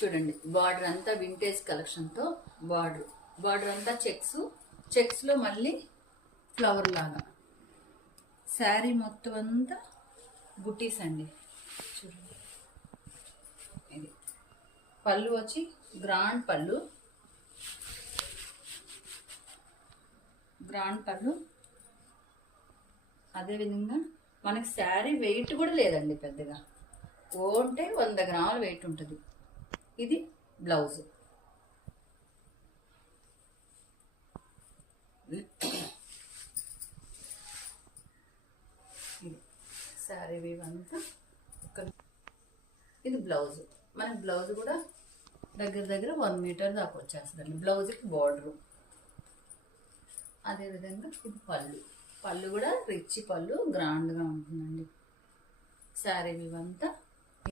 చూడండి బార్డర్ అంతా vintage కలెక్షన్తో border అంతా చెక్స్లో మళ్ళీ ఫ్లవర్ లాగా శారీ మొత్తం అంతా బుటీస్ అండి. చూడండి ఇది పళ్ళు వచ్చి గ్రాండ్ పళ్ళు అదేవిధంగా మనకి శారీ వెయిట్ కూడా లేదండి పెద్దగా, అంటే 100 గ్రాముల వెయిట్ ఉంటుంది. ఇది బ్లౌజ్. శారీ ఇవంతా ఇది బ్లౌజ్. మనకి బ్లౌజ్ కూడా దగ్గర 1 మీటర్ దాకా వచ్చేస్తుందండి బ్లౌజ్కి బార్డరు. అదేవిధంగా ఇది పళ్ళు కూడా రిచ్ పళ్ళు, గ్రాండ్గా ఉంటుందండి. శారీ ఇవంతా